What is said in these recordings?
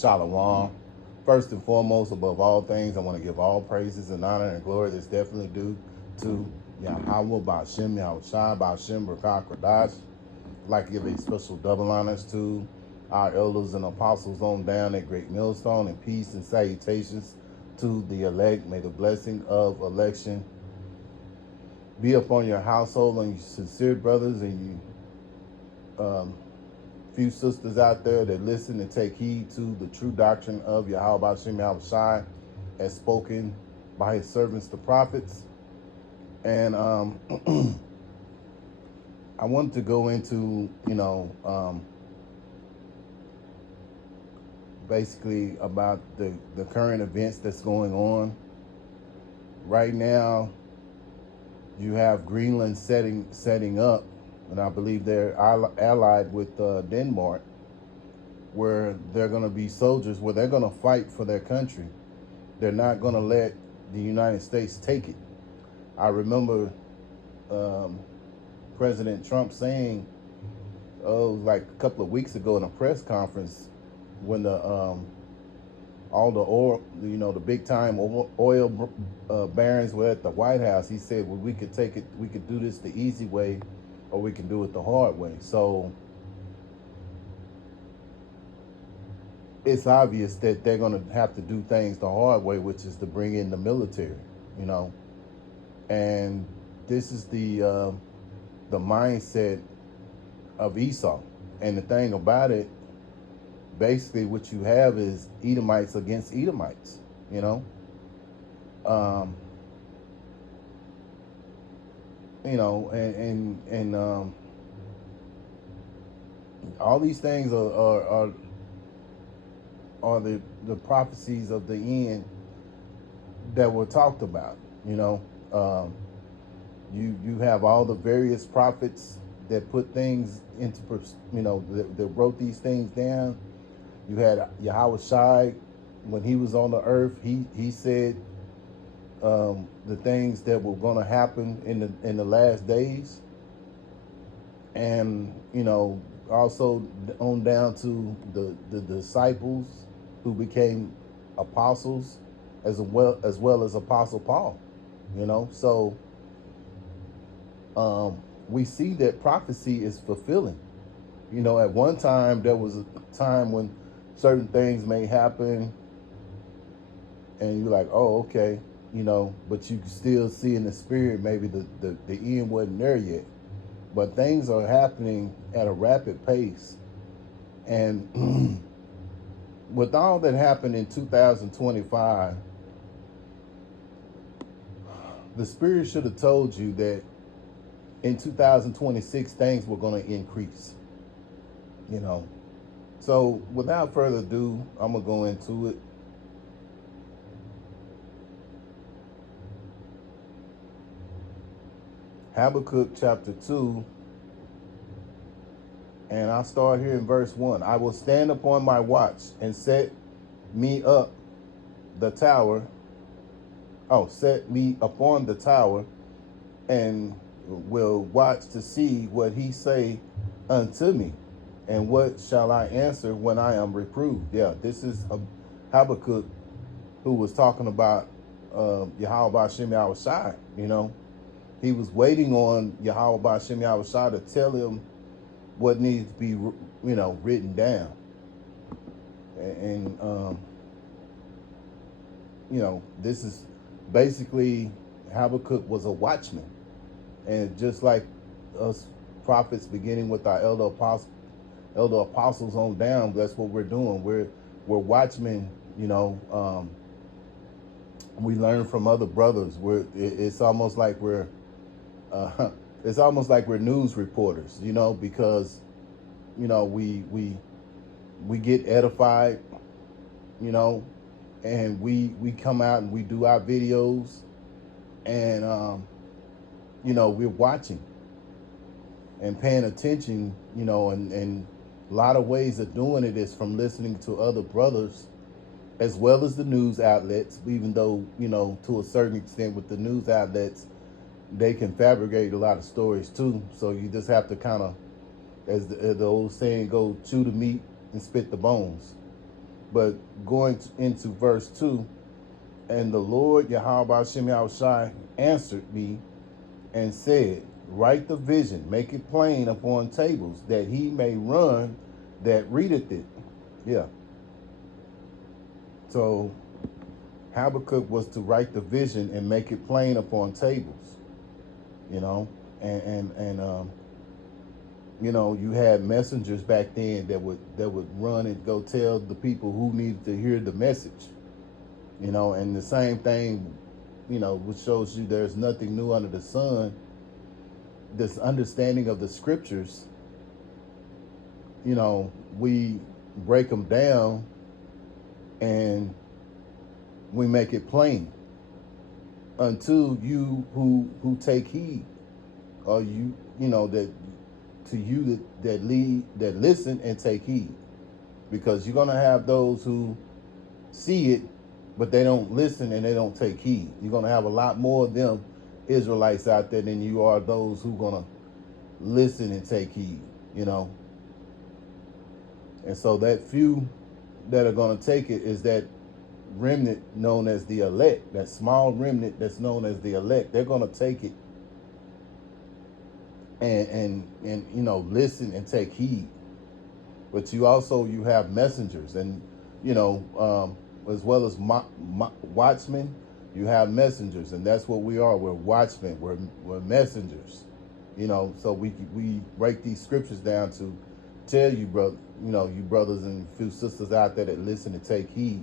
Shalom. First and foremost, above all things, I want to give all praises and honor and glory that's definitely due to Yahweh Ba'Shem, Yahweh Shai, Ba'Shem, Barakah, Kradash. I'd like to give a special double honors to our elders and apostles on down at Great Millstone, and peace and salutations to the elect. May the blessing of election be upon your household and your sincere brothers and you few sisters out there that listen and take heed to the true doctrine of Yahweh Ba'Shem Yahweh Shai as spoken by his servants, the prophets. And I wanted to go into, basically about the current events that's going on. Right now, you have Greenland setting up, and I believe they're allied with Denmark, where they're going to be soldiers, where they're going to fight for their country. They're not going to let the United States take it. I remember President Trump saying, like a couple of weeks ago in a press conference, when the all the oil, the big time oil barons were at the White House, he said, well, we could take it, we could do this the easy way, or we can do it the hard way. So it's obvious that they're going to have to do things the hard way, which is to bring in the military, and this is the mindset of Esau. And the thing about it, basically what you have is Edomites against Edomites, and all these things are the prophecies of the end that were talked about. You have all the various prophets that put things into, that wrote these things down. You had Yahweh Shai, when he was on the earth, he said the things that were going to happen in the last days, and also on down to the disciples who became apostles, as well as Apostle Paul. So we see that prophecy is fulfilling. At one time there was a time when certain things may happen, and you're like, oh, okay, but you can still see in the spirit maybe the end wasn't there yet. But things are happening at a rapid pace. And with all that happened in 2025, the spirit should have told you that in 2026 things were going to increase. So without further ado, I'm going to go into it. Habakkuk chapter 2, and I'll start here in verse 1. I will stand upon my watch and set me up the tower. Set me upon the tower, and will watch to see what he say unto me, and what shall I answer when I am reproved. Yeah, this is Habakkuk, who was talking about Yahweh Ba'Shem Yahweh Shai. He was waiting on Yahweh Ba'Shem Yahweh Shai to tell him what needs to be, written down. And this is basically, Habakkuk was a watchman. And just like us prophets, beginning with our elder apostles on down, that's what we're doing. We're watchmen. We learn from other brothers. It's almost like we're news reporters, because we get edified, and we come out and we do our videos, and we're watching and paying attention, and a lot of ways of doing it is from listening to other brothers, as well as the news outlets, even though, to a certain extent with the news outlets, they can fabricate a lot of stories too. So you just have to kind of, as the old saying goes, chew the meat and spit the bones. But into verse 2, and the Lord Yahweh Hashem Yahushai answered me and said, write the vision, make it plain upon tables, that he may run that readeth it. Yeah. So Habakkuk was to write the vision and make it plain upon tables, you know, and you know, you had messengers back then that would run and go tell the people who needed to hear the message, you know, and the same thing, you know, which shows you there's nothing new under the sun. This understanding of the scriptures, you know, we break them down and we make it plain unto you who take heed, or you know, that to you that lead, that listen and take heed, because you're gonna have those who see it but they don't listen and they don't take heed. You're gonna have a lot more of them Israelites out there than you are those who gonna listen and take heed, you know. And so that few that are gonna take it is that remnant known as the elect, that small remnant that's known as the elect. They're gonna take it and you know, listen and take heed. But you have messengers, and you know, as well as watchmen, you have messengers, and that's what we are. We're watchmen. We're messengers, you know. So we break these scriptures down to tell you, brother, you know, you brothers and few sisters out there that listen and take heed.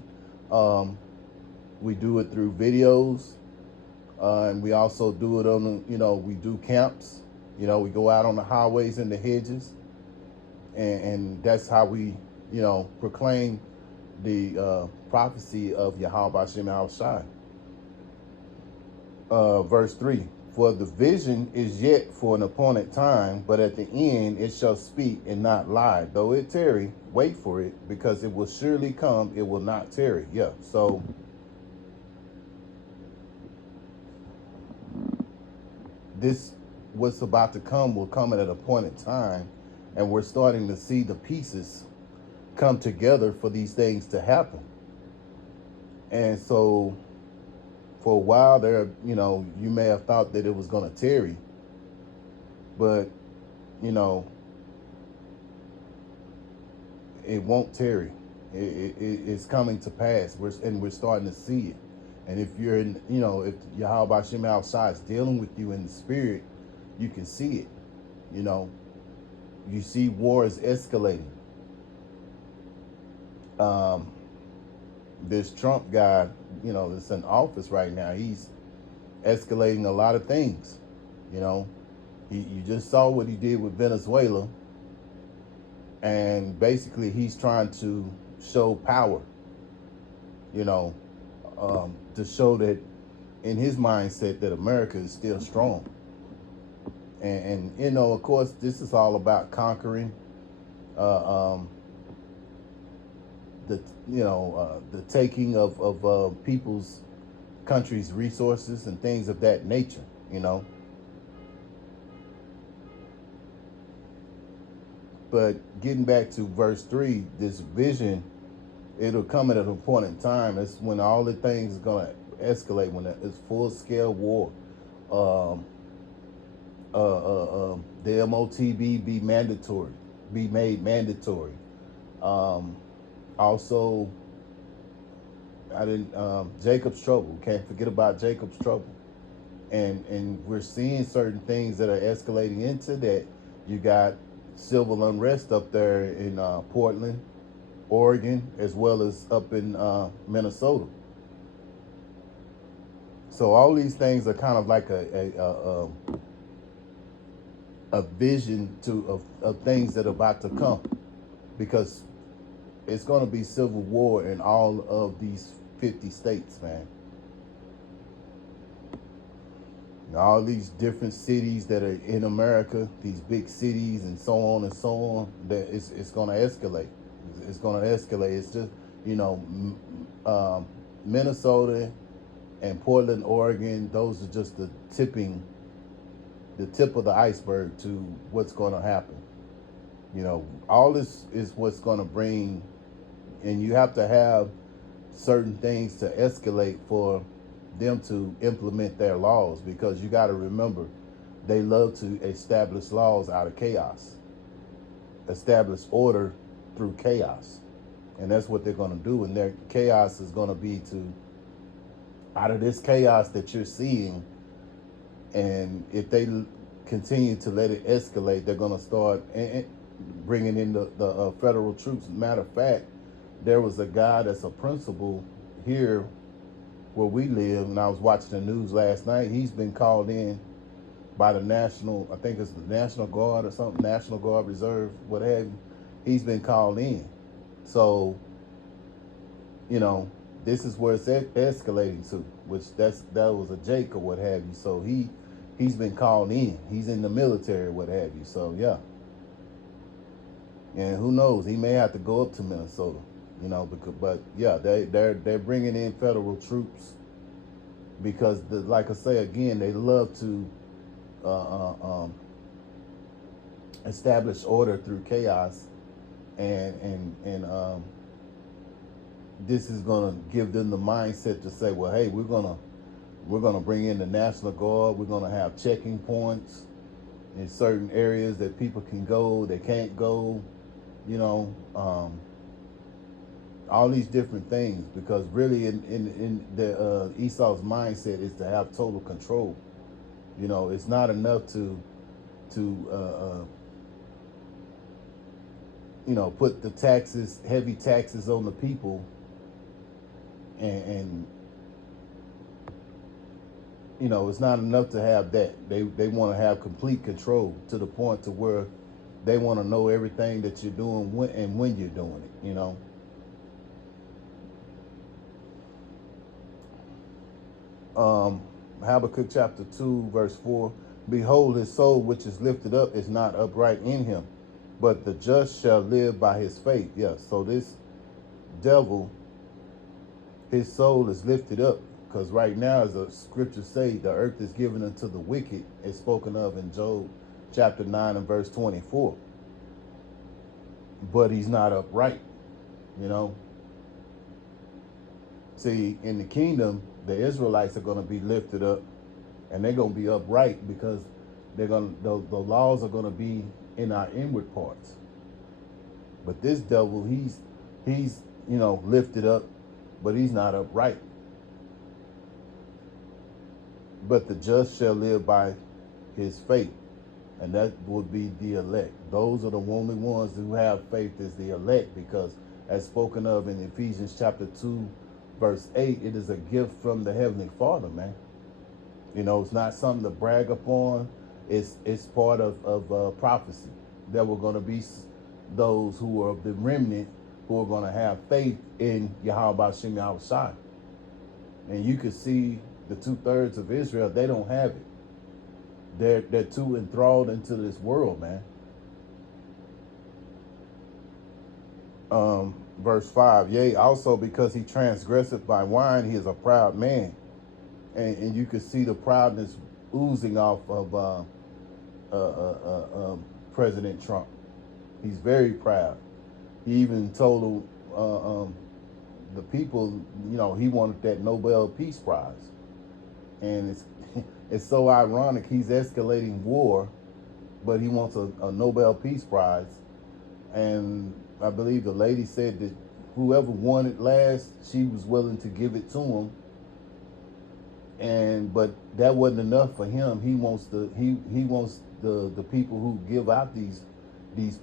We do it through videos, and we also do it on, you know, we do camps. You know, we go out on the highways and the hedges, and that's how we, you know, proclaim the prophecy of Yahweh Hashem Yahushai. Verse 3, for the vision is yet for an appointed time, but at the end it shall speak and not lie. Though it tarry, wait for it, because it will surely come, it will not tarry. Yeah, so this, what's about to come, will come at an appointed time, and we're starting to see the pieces come together for these things to happen. And so for a while there, you know, you may have thought that it was going to tarry, but you know, it won't tarry. It's coming to pass. We're starting to see it. And if you're in, you know, if Yahweh Hashem Yahushai is dealing with you in the spirit, you can see it. You know, you see wars escalating. This Trump guy, you know, that's in office right now, he's escalating a lot of things. You know, you just saw what he did with Venezuela, and basically he's trying to show power, you know, to show that in his mindset that America is still strong. And you know, of course, this is all about conquering the taking of people's countries' resources and things of that nature, you know. But getting back to verse 3, this vision, it'll come at an appointed time. That's when all the things are going to escalate, when it's full-scale war. The MOTB be made mandatory. Also, Jacob's trouble. Can't forget about Jacob's trouble. And we're seeing certain things that are escalating into that. You got civil unrest up there in Portland, Oregon, as well as up in Minnesota. So all these things are kind of like a vision of things that are about to come, because it's going to be civil war in all of these 50 states, man. All these different cities that are in America, these big cities and so on, that it's going to escalate. It's going to escalate. It's just, you know, Minnesota and Portland, Oregon, those are just the tip of the iceberg to what's going to happen. You know, all this is what's going to bring And you have to have certain things to escalate for them to implement their laws, because you got to remember, they love to establish laws out of chaos, establish order through chaos. And that's what they're going to do. And their chaos is going to be to, out of this chaos that you're seeing, and if they continue to let it escalate, they're going to start bringing in the federal troops. Matter of fact, there was a guy that's a principal here where we live, and I was watching the news last night. He's been called in by the National, I think it's the National Guard or something, National Guard Reserve, what have you. He's been called in. So, you know, this is where it's escalating to, which that was a Jake or what have you. So he's been called in. He's in the military or what have you. So yeah. And who knows? He may have to go up to Minnesota, you know. But yeah, they're bringing in federal troops because, like I say again, they love to establish order through chaos, and this is gonna give them the mindset to say, well, hey, we're gonna bring in the National Guard. We're gonna have checking points in certain areas that people can go, they can't go, you know, all these different things, because really in the Esau's mindset is to have total control. You know, it's not enough to you know, put the taxes, heavy taxes on the people, and you know, it's not enough to have that. They want to have complete control, to the point to where they want to know everything that you're doing when you're doing it, you know. Habakkuk chapter 2 verse 4, behold, his soul which is lifted up is not upright in him, but the just shall live by his faith. Yes, so this devil, his soul is lifted up, because right now, as the scriptures say, the earth is given unto the wicked, is spoken of in Job chapter 9 and verse 24. But he's not upright, you know. See, in the kingdom, the Israelites are going to be lifted up, and they're going to be upright, because they're going to, the laws are going to be in our inward parts. But this devil, he's you know, lifted up, but he's not upright. But the just shall live by his faith, and that would be the elect. Those are the only ones who have faith, is the elect, because as spoken of in Ephesians chapter 2 verse 8, it is a gift from the Heavenly Father, man. You know, it's not something to brag upon. It's part of prophecy. There were going to be those who are the remnant who are going to have faith in Yahweh Hashem Yahushua. And you could see the 2/3 of Israel, they don't have it. They're too enthralled into this world, man. Verse 5, yea, also because he transgresseth by wine, he is a proud man. And you can see the proudness oozing off of President Trump. He's very proud. He even told the people, you know, he wanted that Nobel Peace Prize. And it's so ironic. He's escalating war, but he wants a Nobel Peace Prize. And I believe the lady said that whoever won it last, she was willing to give it to him. But that wasn't enough for him. He wants the people who give out these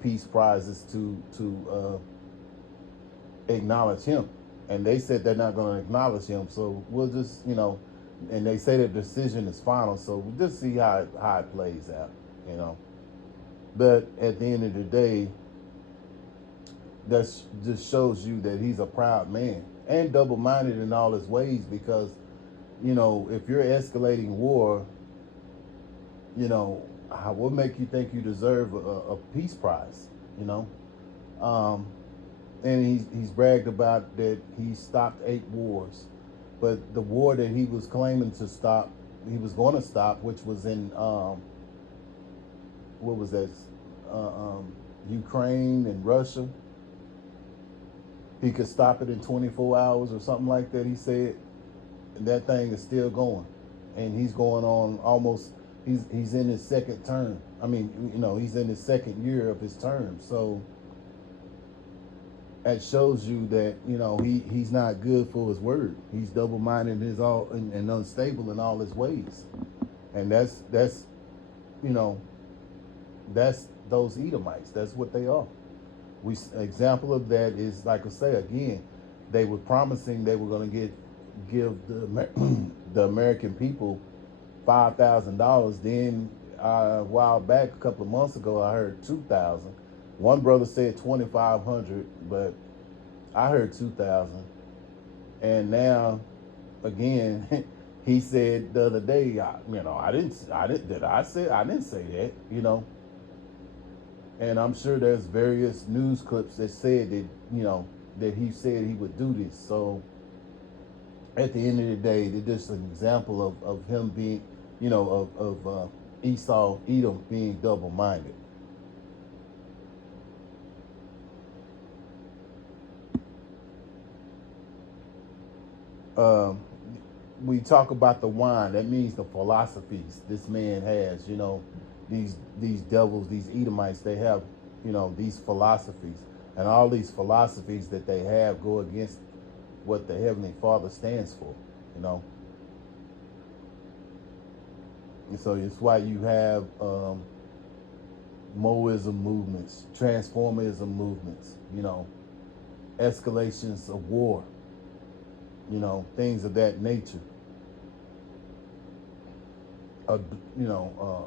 peace prizes to acknowledge him. And they said they're not going to acknowledge him. So we'll just, you know, and they say the decision is final. So we'll just see how it plays out, you know. But at the end of the day, that just shows you that he's a proud man and double-minded in all his ways, because, you know, if you're escalating war, you know, what make you think you deserve a peace prize, you know? And he's bragged about that he stopped 8 wars, but the war that he was claiming to stop, he was going to stop, which was in what was that? Ukraine and Russia. he could stop it in 24 hours or something like that. He said, and that thing is still going, and he's going on almost. He's in his second term. I mean, he's in his second year of his term. So that shows you that he's not good for his word. He's double-minded and unstable in all his ways, and that's you know that's those Edomites. That's what they are. Example of that is, like I say again, they were promising they were going to give the American people $5,000. Then a while back, a couple of months ago, I heard 2,000. One brother said 2,500, but I heard 2,000. And now, again, he said the other day, I didn't say that. And I'm sure there's various news clips that said that, that he said he would do this. So at the end of the day, it's just an example of him being, of Esau, Edom being double-minded. We talk about the wine. That means the philosophies this man has. These devils, these Edomites, they have, these philosophies, and all these philosophies that they have go against what the Heavenly Father stands for. And so it's why you have Moism movements, transformism movements, escalations of war, things of that nature.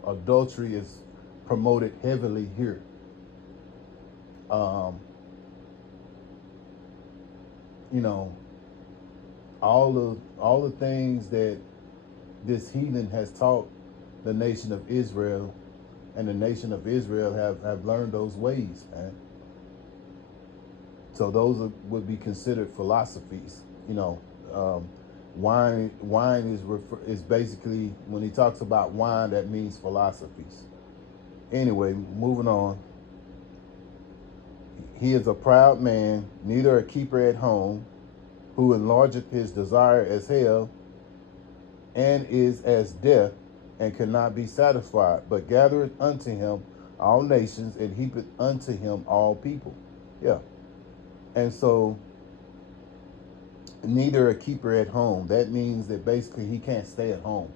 Adultery is promoted heavily here. All the things that this heathen has taught the nation of Israel, and the nation of Israel have learned those ways, man. So those would be considered philosophies. Wine is basically, when he talks about wine, that means philosophies. Anyway, moving on. He is a proud man, neither a keeper at home, who enlargeth his desire as hell, and is as death, and cannot be satisfied, but gathereth unto him all nations, and heapeth unto him all people. Yeah. And so, neither a keeper at home. That means that basically he can't stay at home.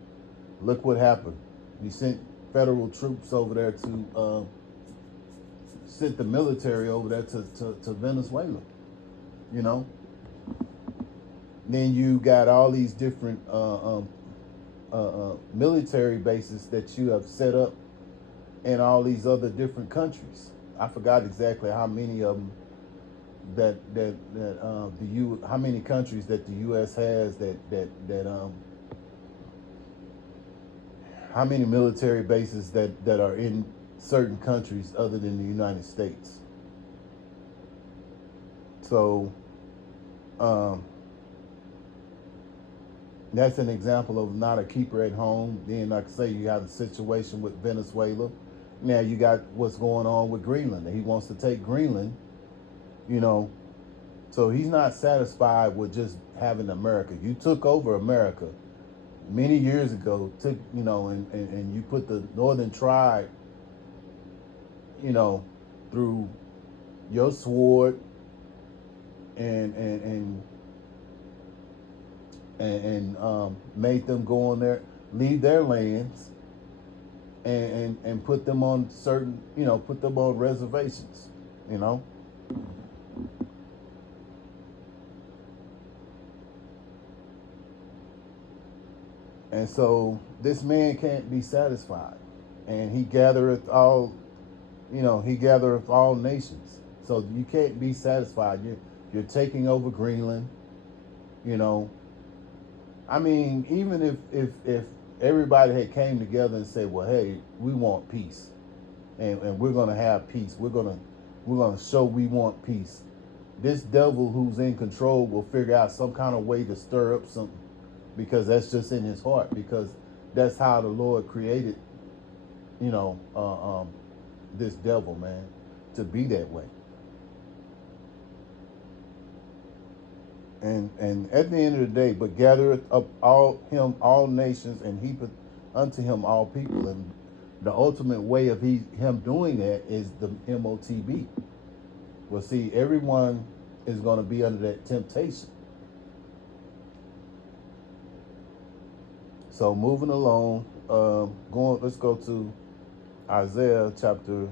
Look what happened. You sent federal troops over there to sent the military over there to Venezuela. Then you got all these different military bases that you have set up in all these other different countries. I forgot exactly how many of them how many countries that the U.S. has how many military bases that are in certain countries other than the United States. So that's an example of not a keeper at home. Then, like I say, you got a situation with Venezuela. Now you got what's going on with Greenland. He wants to take Greenland. So he's not satisfied with just having America. You took over America many years ago, and you put the Northern Tribe, through your sword and made them go on there, leave their lands, and put them on certain, put them on reservations, And so this man can't be satisfied, and he gathereth all nations. So you can't be satisfied. You're taking over Greenland. I mean, even if everybody had came together and said, well, hey, we want peace, and we're gonna have peace. We're gonna show we want peace. This devil who's in control will figure out some kind of way to stir up something, because that's just in his heart, because that's how the Lord created, this devil, man, to be that way. And at the end of the day, but gathereth up all nations, and heapeth unto him all people. And the ultimate way of him doing that is the MOTB. Well, see, everyone is going to be under that temptation. So moving along, let's go to Isaiah chapter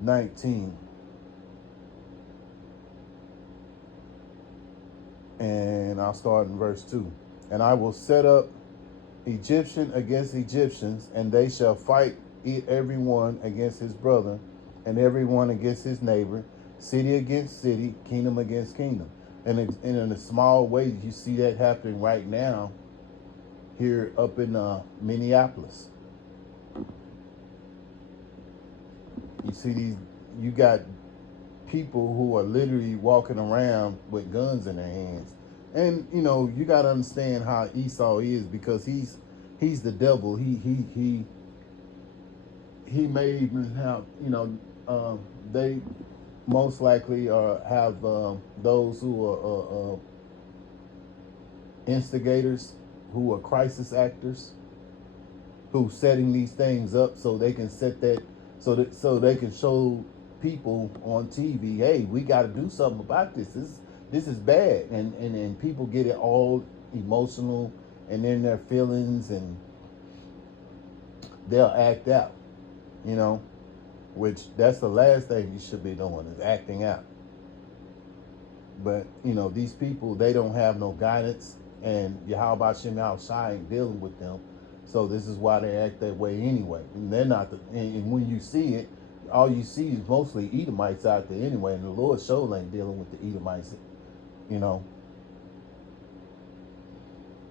19. And I'll start in verse 2. And I will set up Egyptian against Egyptians, and they shall fight everyone against his brother, and everyone against his neighbor, city against city, kingdom against kingdom. And in a small way, you see that happening right now here up in Minneapolis. You see you got people who are literally walking around with guns in their hands. And you got to understand how Esau is, because he's the devil. He may even have, they most likely have those who are instigators, who are crisis actors, who setting these things up so they can set that, so they can show people on TV, hey, we got to do something about this. This is bad, and people get it all emotional and in their feelings, and they'll act out, which that's the last thing you should be doing, is acting out. But these people, they don't have no guidance, and Yahweh Shem Shai ain't dealing with them, so this is why they act that way anyway. And they're not and when you see it, all you see is mostly Edomites out there anyway, and the Lord sure ain't dealing with the Edomites, And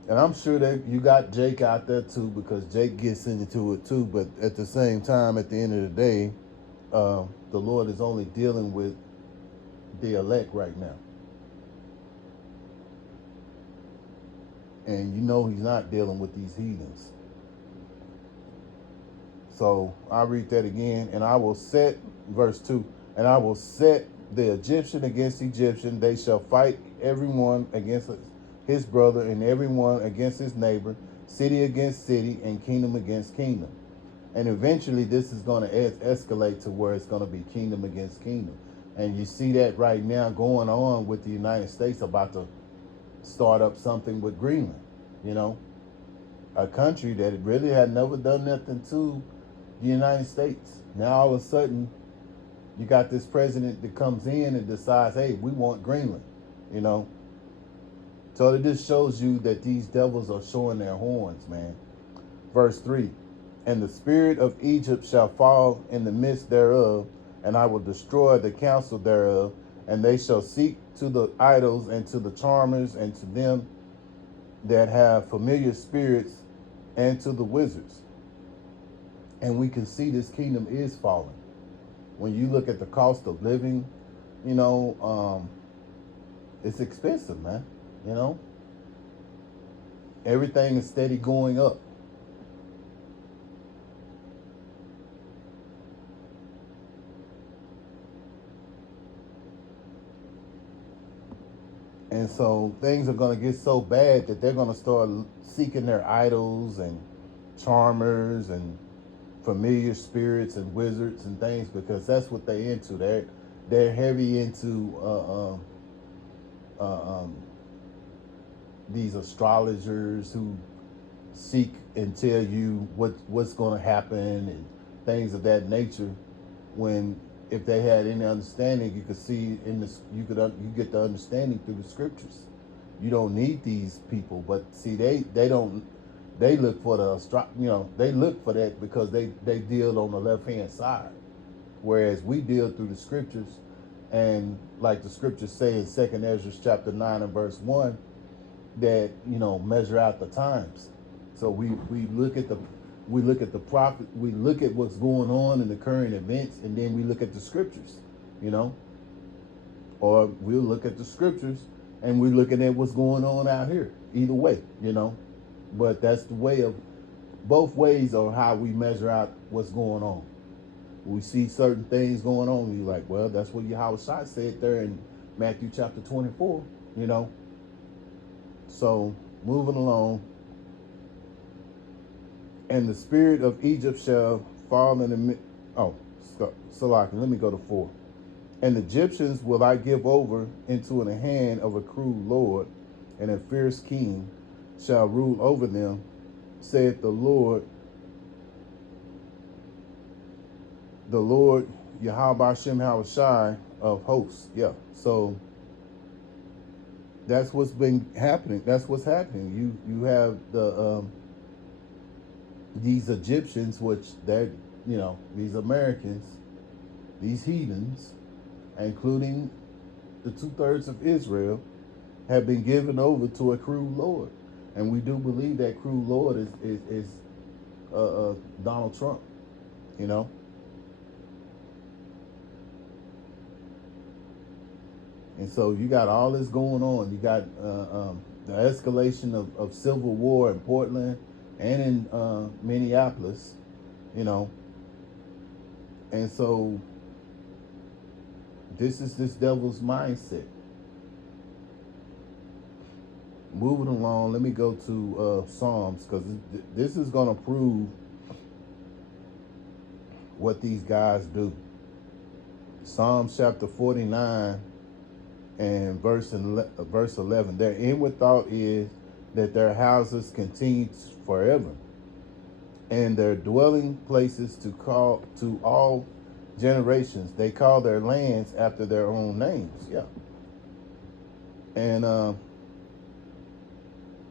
I'm sure that you got Jake out there too, because Jake gets into it too. But at the same time, at the end of the day, the Lord is only dealing with the elect right now. And he's not dealing with these heathens. So I'll read that again. And I will set, verse 2, and I will set the Egyptian against Egyptian. They shall fight everyone against his brother, and everyone against his neighbor, city against city, and kingdom against kingdom. And eventually this is going to escalate to where it's going to be kingdom against kingdom. And you see that right now going on with the United States about to start up something with Greenland, a country that really had never done nothing to the United States. Now all of a sudden you got this president that comes in and decides, hey, we want Greenland, So it just shows you that these devils are showing their horns, man. Verse 3, and the spirit of Egypt shall fall in the midst thereof, and I will destroy the counsel thereof, and they shall seek to the idols and to the charmers and to them that have familiar spirits and to the wizards. And we can see this kingdom is falling. When you look at the cost of living, it's expensive, man. Everything is steady going up. And so things are going to get so bad that they're going to start seeking their idols and charmers and familiar spirits and wizards and things, because that's what they're into. They're heavy into these astrologers who seek and tell you what's going to happen and things of that nature. When if they had any understanding, you could see you get the understanding through the scriptures. You don't need these people, but see they look for they look for that because they deal on the left hand side, whereas we deal through the scriptures. And like the scriptures say in 2nd Ezra chapter 9 and verse 1, that measure out the times. So we look at the prophet, we look at what's going on in the current events, and then we look at the scriptures, or we'll look at the scriptures and we're looking at what's going on out here. Either way, but that's the way of both ways of how we measure out what's going on. We see certain things going on, we like, well, that's what Yahweh Shai said there in Matthew chapter 24, you know. So moving along. And the spirit of Egypt shall fall in the Salaki, let me go to 4. And the Egyptians will I give over into the hand of a cruel lord, and a fierce king shall rule over them, saith the Lord Yahweh Shem Hawashai of hosts. Yeah, so that's what's been happening. That's what's happening. You have the these Egyptians, which they're, you know, these Americans, these heathens, including the 2/3 of Israel, have been given over to a cruel lord, and we do believe that cruel lord is Donald Trump, you know. And so you got all this going on. You got the escalation of civil war in Portland and in Minneapolis, you know. And so this is this devil's mindset. Moving along, let me go to Psalms, because this is going to prove what these guys do. Psalms chapter 49 and verse 11. Their inward thought is that their houses continue forever, and their dwelling places to all generations. They call their lands after their own names. Yeah. And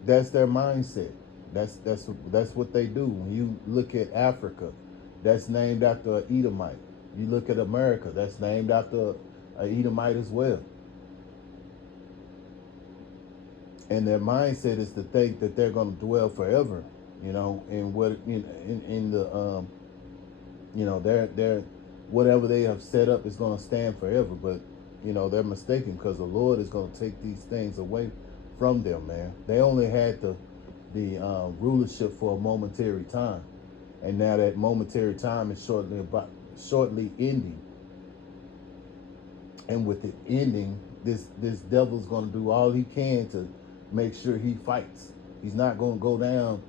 that's their mindset. That's what they do. When you look at Africa, that's named after an Edomite. You look at America, that's named after an Edomite as well. And their mindset is to think that they're going to dwell forever, you know, in what in the you know, their whatever they have set up is going to stand forever. But you know, they're mistaken, because the Lord is going to take these things away from them, man. They only had the rulership for a momentary time, and now that momentary time is shortly ending. And with it ending, this devil's going to do all he can to make sure he fights. He's not going to go down,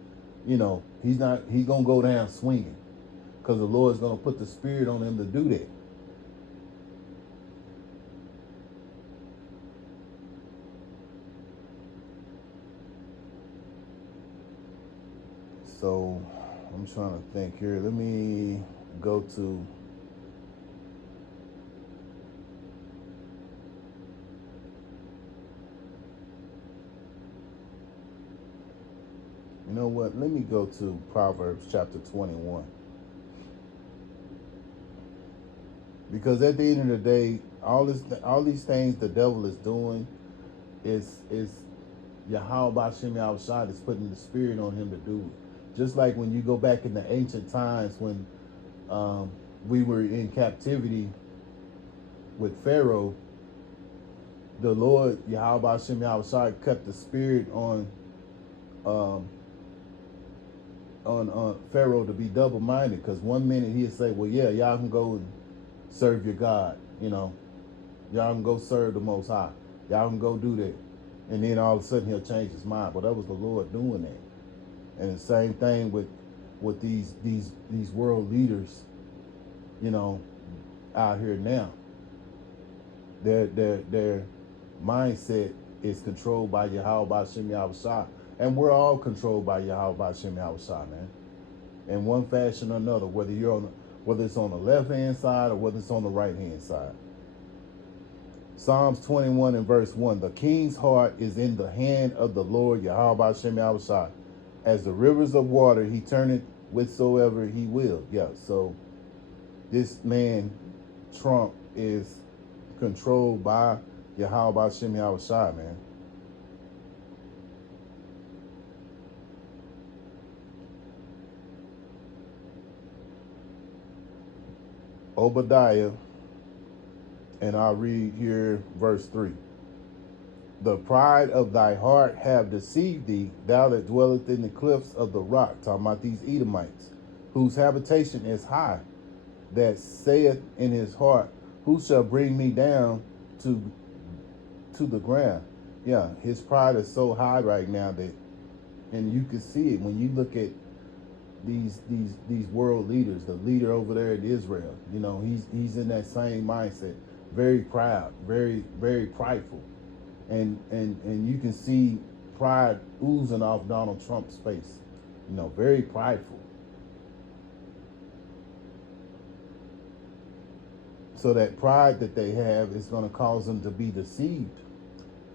you know, he's going to go down swinging, because the Lord's going to put the spirit on him to do that. So I'm trying to think here. Let me go to you know what? Let me go to Proverbs chapter 21. Because at the end of the day, all these things the devil is doing is Yahweh Shem Yahushua is putting the spirit on him to do it. Just like when you go back in the ancient times when we were in captivity with Pharaoh, the Lord Yahweh Shem Yahushua kept the spirit on Pharaoh to be double-minded, because one minute he'd say, well, yeah, y'all can go and serve your God, you know, y'all can go serve the Most High, y'all can go do that, and then all of a sudden he'll change his mind. But that was the Lord doing that. And the same thing with these world leaders, you know, out here now. Their mindset is controlled by Yahweh Shem Yahushua. And we're all controlled by Yahweh Shem Yahushua, man. In one fashion or another, whether it's on the left-hand side or whether it's on the right-hand side. Psalms 21 and verse 1. The king's heart is in the hand of the Lord Yahweh Shem Yahushua. As the rivers of water, he turneth whithersoever he will. Yeah, so this man, Trump, is controlled by Yahweh Shem Yahushua, man. Obadiah, and I'll read here verse 3. The pride of thy heart have deceived thee, thou that dwelleth in the cliffs of the rock. Talking about these Edomites, whose habitation is high, that saith in his heart, who shall bring me down to to the ground. Yeah, his pride is so high right now that, and you can see it when you look at these world leaders. The leader over there in Israel, you know, he's in that same mindset, very proud, very prideful, and you can see pride oozing off Donald Trump's face. You know, very prideful. So that pride that they have is going to cause them to be deceived,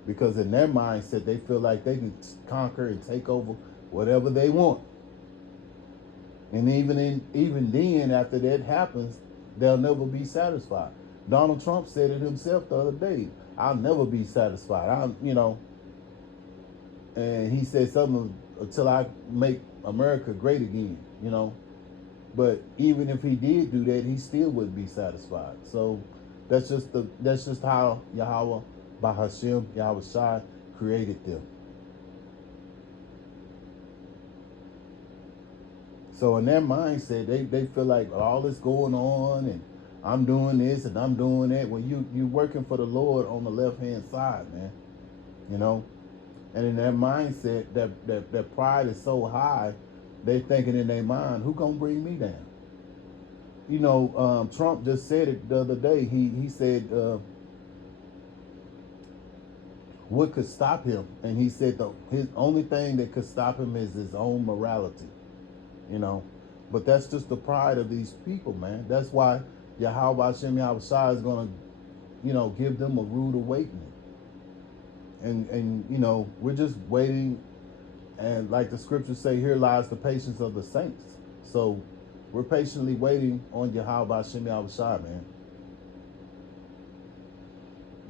because in their mindset they feel like they can conquer and take over whatever they want. And even then, after that happens, they'll never be satisfied. Donald Trump said it himself the other day. I'll never be satisfied. And he said something until I make America great again, you know. But even if he did do that, he still wouldn't be satisfied. So that's just how Yahweh Bahashim, Yahweh Shai created them. So in their mindset, they feel like all this going on and I'm doing this and I'm doing that. Well, you working for the Lord on the left-hand side, man. You know? And in their mindset, that pride is so high, they thinking in their mind, who gonna bring me down? You know, Trump just said it the other day. He said, what could stop him? And he said his only thing that could stop him is his own morality. You know, but that's just the pride of these people, man. That's why Yahweh Hashem Yahweh Shai is gonna, you know, give them a rude awakening. And you know, we're just waiting, and like the scriptures say, here lies the patience of the saints. So we're patiently waiting on Yahweh Hashem Yahweh Shai, man.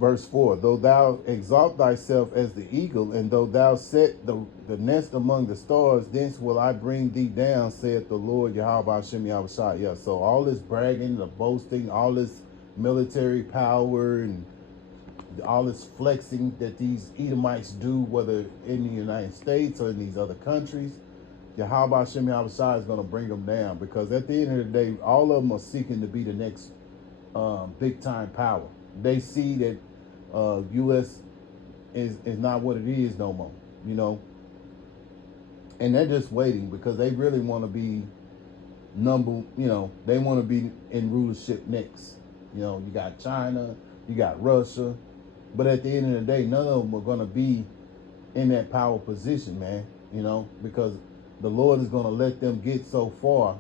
Verse 4, though thou exalt thyself as the eagle, and though thou set the nest among the stars, thence will I bring thee down, saith the Lord Yahweh Hashem Yahweh Shai. Yeah, so all this bragging, the boasting, all this military power, and all this flexing that these Edomites do, whether in the United States or in these other countries, Yahweh Hashem Yahweh Shai is going to bring them down, because at the end of the day, all of them are seeking to be the next big-time power. They see that U.S. is not what it is no more, you know. And they're just waiting because they really want to be they want to be in rulership next. You know, you got China, you got Russia. But at the end of the day, none of them are going to be in that power position, man, you know, because the Lord is going to let them get so far,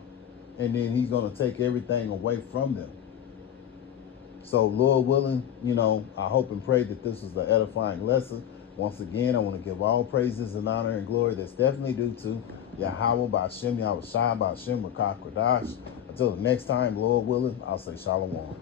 and then he's going to take everything away from them. So, Lord willing, you know, I hope and pray that this is an edifying lesson. Once again, I want to give all praises and honor and glory that's definitely due to Yahweh Ba'Shem, Yahweh Shai, Ba'Shem, Rakah Kodash. Until the next time, Lord willing, I'll say Shalom.